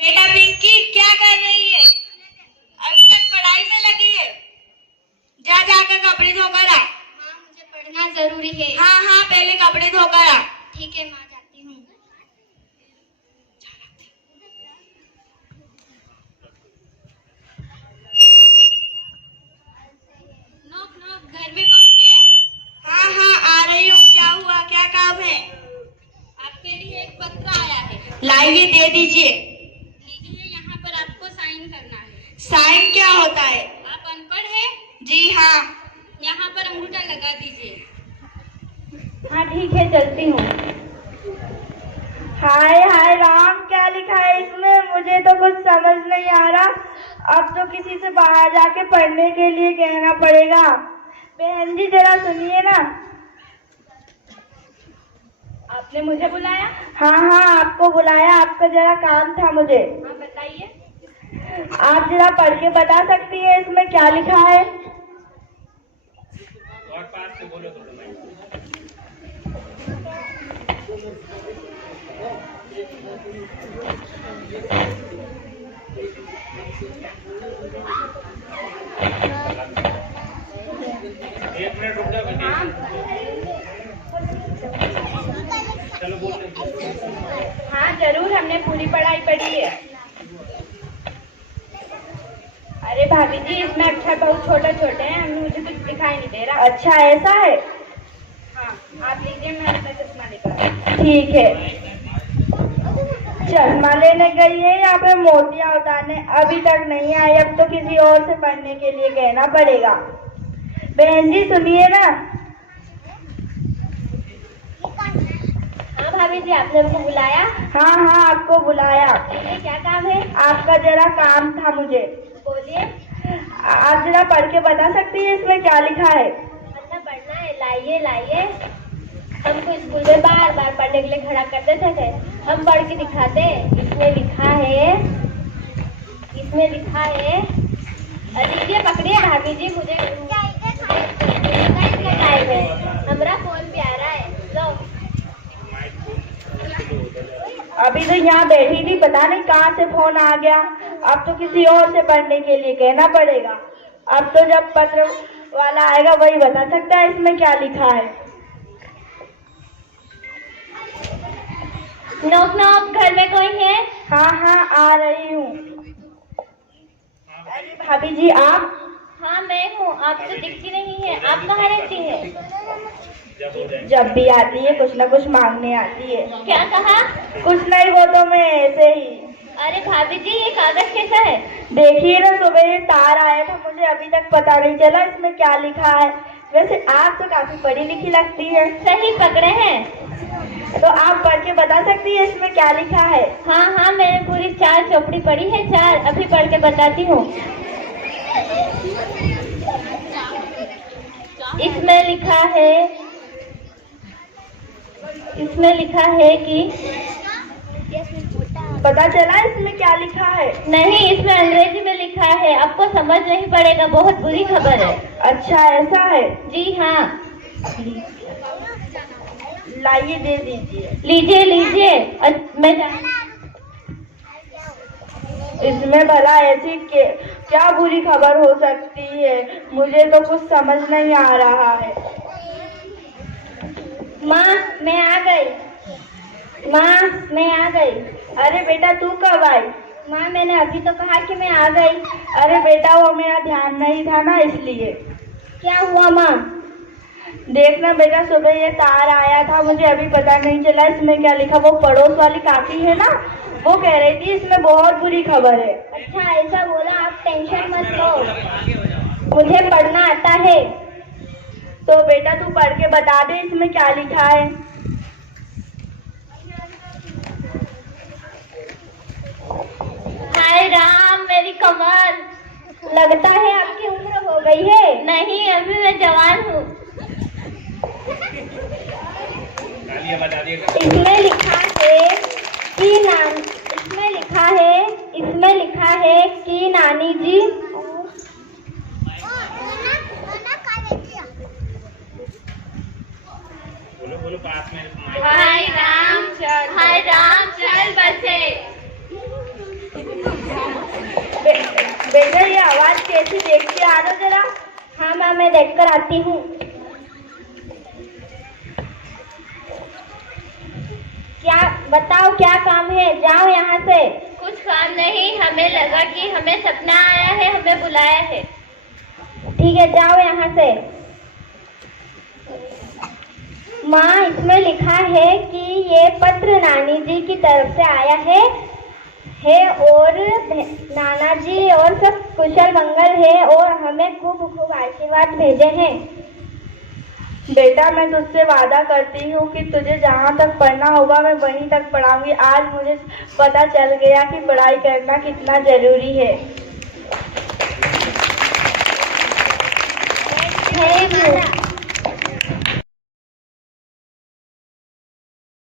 बेटा पिंकी क्या कर रही है? अभी तक पढ़ाई में लगी है? जा जाकर कपड़े धोकर आ। माँ मुझे पढ़ना जरूरी है। हाँ हाँ पहले कपड़े धोकर आ। ठीक है माँ, जाती हूँ। नोक नोक, घर में कौन है? हाँ हाँ आ रही हूँ। क्या हुआ, क्या काम है? आपके लिए एक पत्र आया है। लाइए दे दीजिए। लीजिए, यहाँ पर आपको साइन करना है। साइन क्या होता है? आप अनपढ़ है? जी हाँ। यहाँ पर अंगूठा लगा दीजिए। हाँ ठीक है, चलती हूँ। हाय हाय राम, क्या लिखा है इसमें? मुझे तो कुछ समझ नहीं आ रहा। अब तो किसी से बाहर जाके पढ़ने के लिए कहना पड़ेगा। बहन जी जरा सुनिए ना। आपने मुझे बुलाया? हाँ हाँ आपको बुलाया, आपका जरा काम था मुझे। हाँ बताइए। आप जरा पढ़ के बता सकती हैं इसमें क्या लिखा है? और पास से बोलो थोड़ा भाई। एक मिनट रुक जाओ बेटी। चलो बोल रहे। हाँ जरूर, हमने पूरी पढ़ाई पढ़ी है। अरे भाभी जी, इसमें अक्षर बहुत छोटे छोटे हैं, मुझे कुछ दिखाई नहीं दे रहा। अच्छा ऐसा है? हाँ आप लीजिए, मैं अपना चश्मा लेकर। ठीक है। चश्मा लेने गई है यहाँ पे मोतियाँ उतारने, अभी तक नहीं आई। अब तो किसी और से पढ़ने के लिए कहना पड़ेगा। बहन जी सुनिए ना। हाँ भाभी जी, आपने मुझे बुलाया? हाँ हाँ आपको बुलाया। क्या काम है? आपका जरा काम था मुझे। बोलिए। आप जरा पढ़ के बता सकती है इसमें क्या लिखा है? अच्छा पढ़ना है, लाइए लाइए। हमको स्कूल में बार बार पढ़ने के लिए खड़ा कर देते थे, हम पढ़ के दिखाते। इसमें लिखा है, इसमें लिखा है। लीजिए पकड़िए भाभी जी, मुझे टाइम है, हमारा फोन भी आ रहा है। लो। अभी तो यहाँ बैठी थी, पता नहीं कहाँ से फोन आ गया। अब तो किसी और से पढ़ने के लिए कहना पड़ेगा। अब तो जब पत्र वाला आएगा वही बता सकता है इसमें क्या लिखा है। नोक नोक, घर में कोई है? हाँ हाँ आ रही हूँ। अरे भाभी जी आप? हाँ मैं हूँ, आप तो दिखती नहीं है। आप कहाँ रहती है? जब भी आती है कुछ ना कुछ मांगने आती है। क्या कहा? कुछ नहीं, वो तो मैं ऐसे ही। अरे भाभी जी, ये कागज कैसा है? देखिए ना, सुबह ये तार आया था, मुझे अभी तक पता नहीं चला इसमें क्या लिखा है। वैसे आप तो काफी पढ़ी लिखी लगती है। सही पकड़े हैं। तो आप पढ़ के बता सकती है इसमें क्या लिखा है? हाँ हाँ, मैंने पूरी 4 चौपड़ी पढ़ी है, 4 अभी पढ़ के बताती हूँ। इसमें लिखा है, इसमें लिखा है कि पता चला इसमें क्या लिखा है? नहीं, इसमें अंग्रेजी में लिखा है, आपको समझ नहीं पड़ेगा, बहुत बुरी खबर है। अच्छा ऐसा है? जी हाँ। लाइए दे दीजिए। लीजिए लीजिए। मैं इसमें भला ऐसी क्या बुरी खबर हो सकती है? मुझे तो कुछ समझ नहीं आ रहा है। माँ मैं आ गई। माँ मैं आ गई। अरे बेटा तू कब आई? माँ मैंने अभी तो कहा कि मैं आ गई। अरे बेटा वो मेरा ध्यान नहीं था ना इसलिए। क्या हुआ माँ? देखना बेटा, सुबह ये तार आया था, मुझे अभी पता नहीं चला इसमें क्या लिखा। वो पड़ोस वाली काकी है ना, वो कह रही थी इसमें बहुत बुरी खबर है। अच्छा ऐसा बोला, आप टेंशन मत लो, मुझे पढ़ना आता है। तो बेटा तू पढ़ के बता दे इसमें क्या लिखा है। हाय राम, मेरी कमर। लगता है आपकी उम्र हो गई है। नहीं, अभी मैं जवान हूँ। इसमें लिखा है कि इसमें लिखा है कि नानी जी बोलो पास में। हाय राम चल बसे। बेटा ये आवाज कैसी, देख के आ रहा जरा। हाँ माँ, मैं देख कर आती हूँ। क्या बताओ, क्या काम है? जाओ यहाँ से। कुछ काम नहीं, हमें लगा कि हमें सपना आया है, हमें बुलाया है। ठीक है, जाओ यहाँ से। माँ, इसमें लिखा है कि ये पत्र नानी जी की तरफ से आया है और नाना जी और सब कुशल मंगल है और हमें खूब खूब आशीर्वाद भेजे हैं। बेटा मैं तुझसे वादा करती हूँ कि तुझे जहाँ तक पढ़ना होगा मैं वहीं तक पढ़ाऊंगी। आज मुझे पता चल गया कि पढ़ाई करना कितना जरूरी है। Thank you.